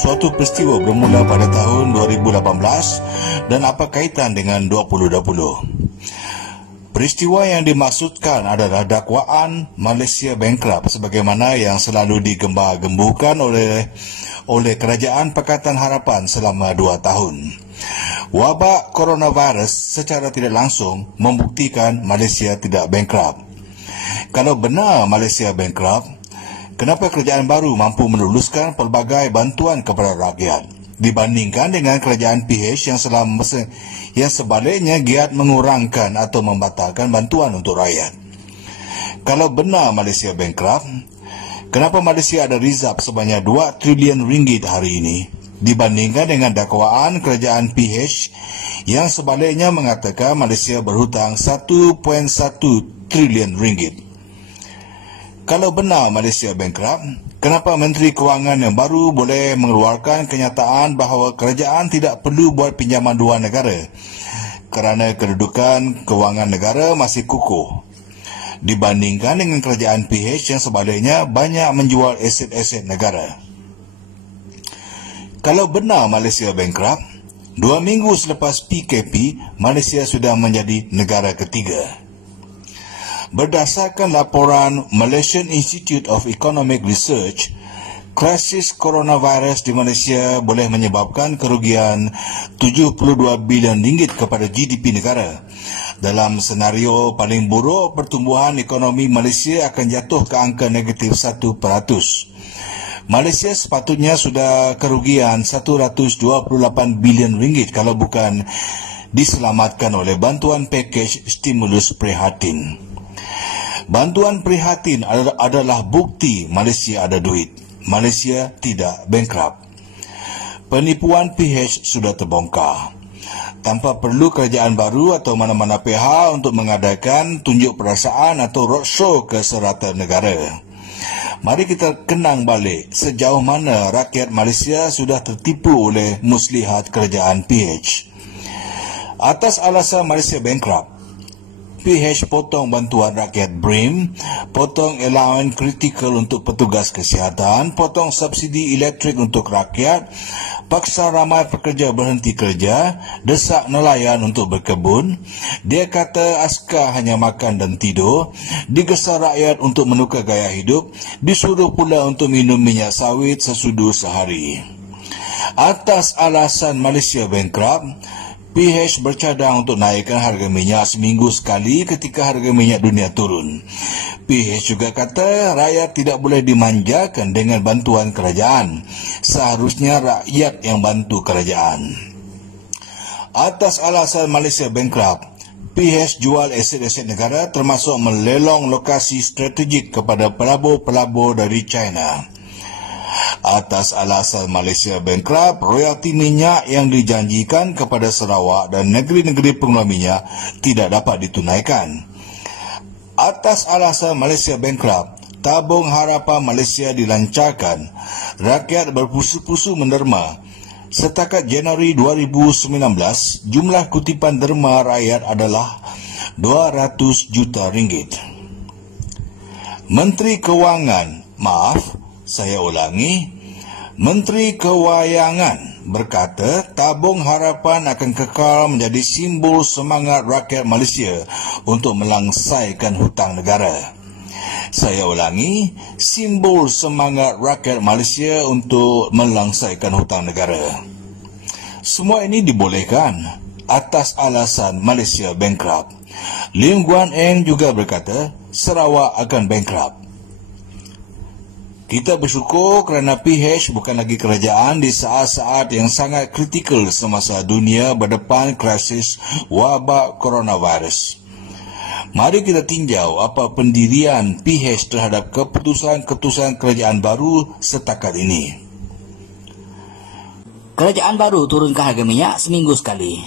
suatu peristiwa bermula pada tahun 2018 dan apa kaitan dengan 2020? Peristiwa yang dimaksudkan adalah dakwaan Malaysia Bankrupt sebagaimana yang selalu digembar-gemburkan oleh Kerajaan Pakatan Harapan selama 2 tahun. Wabak coronavirus secara tidak langsung membuktikan Malaysia tidak bankrupt. Kalau benar Malaysia bankrupt, kenapa kerajaan baru mampu meluluskan pelbagai bantuan kepada rakyat dibandingkan dengan kerajaan PH yang sebaliknya giat mengurangkan atau membatalkan bantuan untuk rakyat? Kalau benar Malaysia bankrupt, kenapa Malaysia ada rizab sebanyak 2 trilion ringgit hari ini dibandingkan dengan dakwaan kerajaan PH yang sebaliknya mengatakan Malaysia berhutang 1.1 trilion ringgit? Kalau benar Malaysia bankrupt, kenapa Menteri Kewangan yang baru boleh mengeluarkan kenyataan bahawa kerajaan tidak perlu buat pinjaman luar negara kerana kedudukan kewangan negara masih kukuh dibandingkan dengan kerajaan PH yang sebaliknya banyak menjual aset-aset negara? Kalau benar Malaysia bankrupt, 2 minggu selepas PKP, Malaysia sudah menjadi negara ketiga. Berdasarkan laporan Malaysian Institute of Economic Research, krisis coronavirus di Malaysia boleh menyebabkan kerugian 72 bilion ringgit kepada GDP negara. Dalam senario paling buruk, pertumbuhan ekonomi Malaysia akan jatuh ke angka negatif 1%. Malaysia sepatutnya sudah kerugian 128 bilion ringgit kalau bukan diselamatkan oleh bantuan pakej stimulus prihatin. Bantuan prihatin adalah bukti Malaysia ada duit. Malaysia tidak bankrupt. Penipuan PH sudah terbongkar. Tanpa perlu kerajaan baru atau mana-mana pihak untuk mengadakan tunjuk perasaan atau roadshow ke serata negara. Mari kita kenang balik sejauh mana rakyat Malaysia sudah tertipu oleh muslihat kerajaan PH. Atas alasan Malaysia bankrupt, PH potong bantuan rakyat BRIM, potong allowance kritikal untuk petugas kesihatan, potong subsidi elektrik untuk rakyat, paksa ramai pekerja berhenti kerja, desak nelayan untuk berkebun. Dia kata askar hanya makan dan tidur, digesa rakyat untuk menukar gaya hidup, disuruh pula untuk minum minyak sawit sesudu sehari. Atas alasan Malaysia bankrupt, PH bercadang untuk naikkan harga minyak seminggu sekali ketika harga minyak dunia turun. PH juga kata rakyat tidak boleh dimanjakan dengan bantuan kerajaan. Seharusnya rakyat yang bantu kerajaan. Atas alasan Malaysia bankrupt, PH jual aset-aset negara termasuk melelong lokasi strategik kepada pelabur-pelabur dari China. Atas alasan Malaysia bankrupt, royalti minyak yang dijanjikan kepada Sarawak dan negeri-negeri pengeluar minyak tidak dapat ditunaikan. Atas alasan Malaysia bankrupt, tabung harapan Malaysia dilancarkan. Rakyat berpusu-pusu menderma. Setakat Januari 2019, jumlah kutipan derma rakyat adalah 200 juta ringgit. Menteri Kewangan berkata tabung harapan akan kekal menjadi simbol semangat rakyat Malaysia untuk melangsaikan hutang negara. Saya ulangi, simbol semangat rakyat Malaysia untuk melangsaikan hutang negara. Semua ini dibolehkan atas alasan Malaysia bankrupt. Lim Guan Eng juga berkata Sarawak akan bankrupt. Kita bersyukur kerana PH bukan lagi kerajaan di saat-saat yang sangat kritikal semasa dunia berdepan krisis wabak coronavirus. Mari kita tinjau apa pendirian PH terhadap keputusan-keputusan kerajaan baru setakat ini. Kerajaan baru turunkan harga minyak seminggu sekali.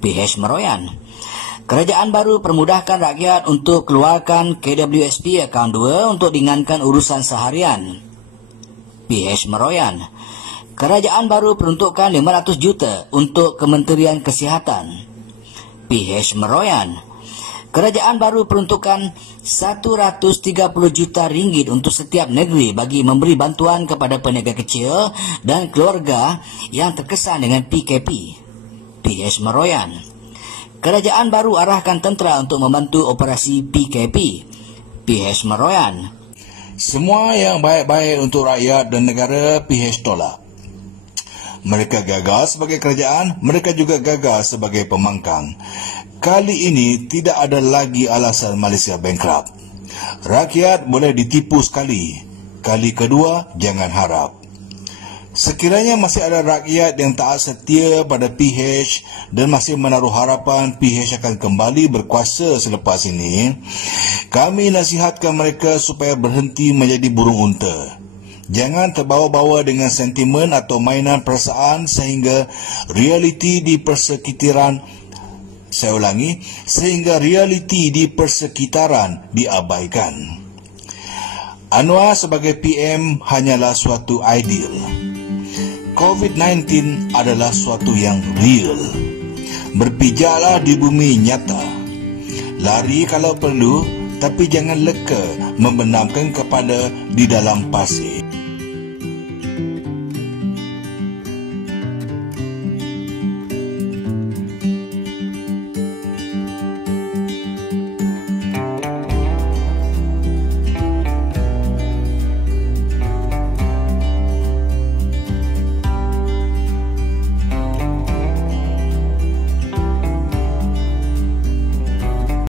PH meroyan. Kerajaan baru permudahkan rakyat untuk keluarkan KWSP akaun 2 untuk ringankan urusan seharian. PH meroyan. Kerajaan baru peruntukkan 500 juta untuk Kementerian Kesihatan. PH meroyan. Kerajaan baru peruntukan 130 juta ringgit untuk setiap negeri bagi memberi bantuan kepada peniaga kecil dan keluarga yang terkesan dengan PKP. PH meroyan. Kerajaan baru arahkan tentera untuk membantu operasi PKP. PH meroyan. Semua yang baik-baik untuk rakyat dan negara PH tolak. Mereka gagal sebagai kerajaan, mereka juga gagal sebagai pembangkang. Kali ini tidak ada lagi alasan Malaysia bankrupt. Rakyat boleh ditipu sekali. Kali kedua, jangan harap. Sekiranya masih ada rakyat yang taat setia pada PH dan masih menaruh harapan PH akan kembali berkuasa selepas ini, kami nasihatkan mereka supaya berhenti menjadi burung unta. Jangan terbawa-bawa dengan sentimen atau mainan perasaan sehingga realiti di persekitaran sehingga realiti di persekitaran diabaikan. Anwar sebagai PM hanyalah suatu ideal. COVID-19 adalah suatu yang real. Berpijaklah di bumi nyata. Lari kalau perlu, tapi jangan leka membenamkan kepala di dalam pasir.